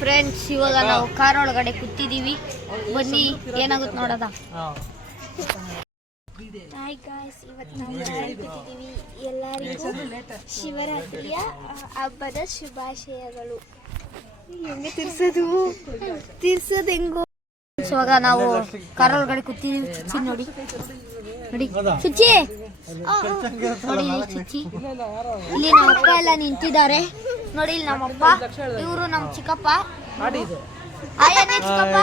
Friends ಇವಾಗ ನಾವು car ಒಳಗಡೆ ಕೂತಿದೀವಿ. ಬನ್ನಿ ಏನಾಗುತ್ತೆ ನೋಡದ ಹಾಯ್ ಗಾಯ್ಸ್ ಇವತ್ತು ನಾವು ಕೂತಿದ್ದೀವಿ ಎಲ್ಲರಿಗೂ ಶಿವರಾತ್ರಿಯ ಹಬ್ಬದ ಶುಭಾಶಯಗಳು. ಹೆಂಗೆ ತಿರ್ಸೋದು? ತಿರ್ಸೋದು ಹೆಂಗೋ? ಇವಾಗ ನಾವು ಕಾರ್ ಒಳಗಡೆ ಕೂತಿದೀವಿ. ಚುಚ್ಚಿ ನೋಡಿ. ನೋಡಿ. ಚುಚ್ಚಿ! ನೋಡಿ ಇಲ್ಲಿ ಚುಚ್ಚಿ. ಇಲ್ಲಿ ನಮ್ಮ ಅಪ್ಪ ಎಲ್ಲ ನಿಂತಿದ್ದಾರೆ. ನೋಡಿ ಇಲ್ಲಿ ನಮ್ಮಪ್ಪ ಇವರು ನಮ್ಮ ಚಿಕ್ಕಪ್ಪ. ಆಯನ್ ಚಿಕ್ಕಪ್ಪ.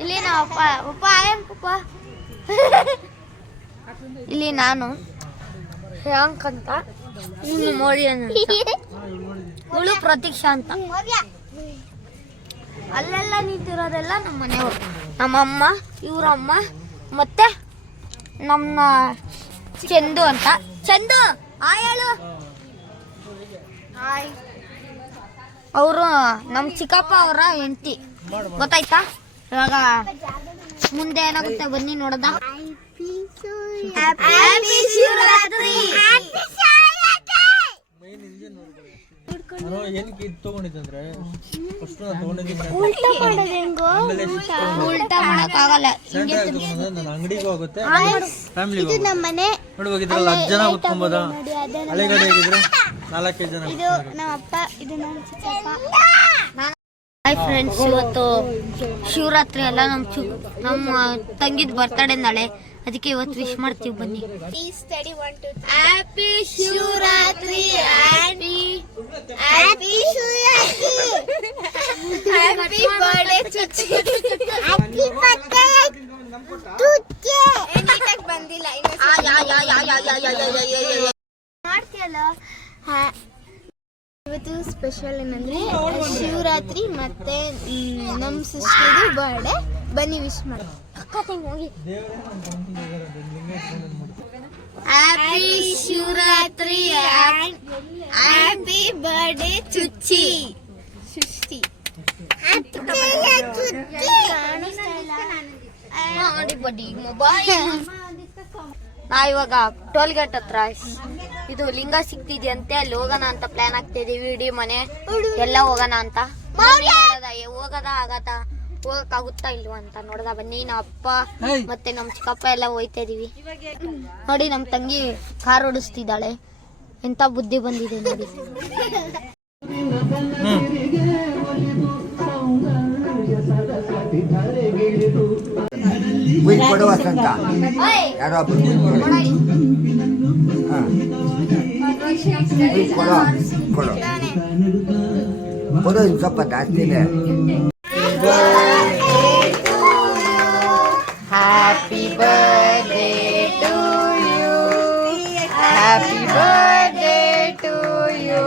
ಇಲ್ಲಿ ನಮ್ಮ ಅಪ್ಪ. ಅಪ್ಪ ಆಯನ್ ಪಪ್ಪ. ಇಲ್ಲಿ ನಾನು. ಶ್ರೇಯಾಂಕ್ ಅಂತ. ಅಂತ. ಇವಳು ಪ್ರತೀಕ್ಷಾ ಅಂತ. ಅಲ್ಲೆಲ್ಲ ನಿಂತಿರೋದೆಲ್ಲ ನಮ್ಮ ಮನೆಯವರು. ನಮ್ಮಮ್ಮ ಇವ್ರ ಅಮ್ಮ ಮತ್ತೆ ನಮ್ಮ ಚಂದು ಅಂತ. ಚಂದು ಆಯಳು ಹೇಳು. ಹಾಯ್. ಅವರು ನಮ್ಮ ಚಿಕ್ಕಪ್ಪ ಅವರ ಹೆಂಡತಿ. ಗೊತ್ತಾಯ್ತಾ? ಇವಾಗ ಮುಂದೆ ಏನಾಗುತ್ತೆ ಬನ್ನಿ ನೋಡದ ಉಲ್ಟಾ ಮಾಡಕ್ಕಾಗಲ್ಲ. ಅಂಗಡಿಗೂ ಆಗುತ್ತೆ ಫ್ಯಾಮಿಲಿಗೂ ಇದು ನಮ್ಮ ಮನೆ ನೋಡಿ ಹೋಗಿದ್ರಲ್ಲ ಹತ್ತು ಜನ ಕುತ್ಕೊಬೋದಾ? ನಾಲ್ಕೈದು ಜನ ಇದು ನಮ್ಮ ಅಪ್ಪ ಇದು ನಮ್ಮ ಚಿಕ್ಕಪ್ಪ. ಹಾಯ್ ಫ್ರೆಂಡ್ಸ್ ಇವತ್ತು ಶಿವರಾತ್ರಿ ಅಲ್ಲ ನಮ್ಮ ಚು ನಮ್ಮ ತಂಗಿದ್ ಬರ್ತಡೇ ನಾಳೆ. ಅದಕ್ಕೆ ಇವತ್ತು ವಿಶ್ ಮಾಡ್ತೀವಿ ಬನ್ನಿ. Happy Shivaratri happy happy Shivaratri happy birthday ಚುಚ್ಚಿ ಹ್ಯಾಪಿ ಬರ್ಡೇ ಚುಚ್ಚಿ ನೀಟಾಗಿ ಬಂದಿಲ್ಲ ಮಾಡ್ತೀಯಲ್ಲ? ಇವತ್ತು ಸ್ಪೆಷಲ್ ಏನಂದ್ರೆ ಶಿವರಾತ್ರಿ ಮತ್ತೆ ನಮ್ಮ ಸಿಸ್ಟರ್ದು ಬರ್ಡೇ ಬನ್ನಿ ವಿಶ್ ಮಾಡಿ ಹ್ಯಾಪಿ ಶಿವರಾತ್ರಿ. ಹ್ಯಾಪಿ ಬರ್ಡೇ ಚುಚ್ಚಿ ಮೊಬೈಲ್ ನಾ ಇವಾಗ ಟೋಲ್ ಗೇಟ್ ಹತ್ರ ಇದು ಲಿಂಗ ಸಿಕ್ತಿದ್ಯಂತೆ ಅಲ್ಲಿ ಹೋಗೋಣ ಅಂತ ಪ್ಲಾನ್ ಆಗ್ತಾ ಇದೀವಿ ಇಡೀ ಮನೆ ಎಲ್ಲ ಹೋಗೋಣ ಅಂತ ಹೋಗದ ಆಗದ ಏ, ಹೋಗೋದ ಆಗತ್ತ ಹೋಗಕ್ ಆಗುತ್ತಾ ಇಲ್ವಾ ಅಂತ ನೋಡದ ಬನ್ನಿ ನಮ್ಮ ಅಪ್ಪ ಮತ್ತೆ ನಮ್ಮ ಚಿಕ್ಕಪ್ಪ ಎಲ್ಲ ಹೋಯ್ತಾ ಇದೀವಿ ನೋಡಿ ನಮ್ಮ ತಂಗಿ ಕಾರ್ ಓಡಿಸ್ತಿದ್ದಾಳೆ ಎಂತ ಬುದ್ಧಿ ಬಂದಿದೆ ನೋಡಿ ಯಾರೋ ಒಬ್ರು ಬುಯ್ ಕೊಡು ಹಾ. ಬುಯ್ ಕೊಡು ಕೊಡು ಕೊಡು ಇನ್ನು ಸ್ವಲ್ಪ ಜಾಸ್ತಿನೇ happy birthday to you happy birthday to you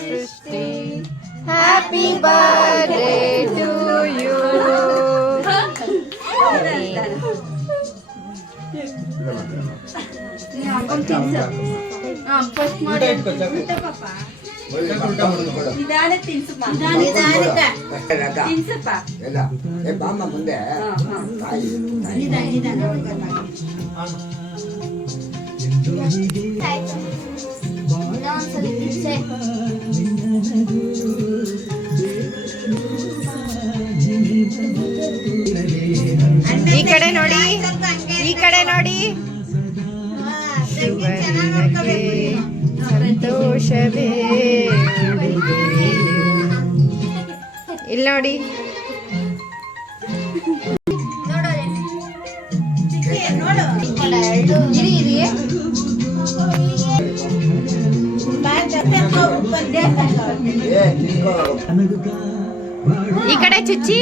Srishti happy birthday to you ಬಾಮ್ಮ ಮುಂದೆ. ಈ ಕಡೆ ನೋಡಿ ಶುಭನಿಗೆ ಸಂತೋಷವೇ. ಇಲ್ಲಿ ನೋಡಿ. ಈ ಕಡೆ ಚುಚ್ಚಿ.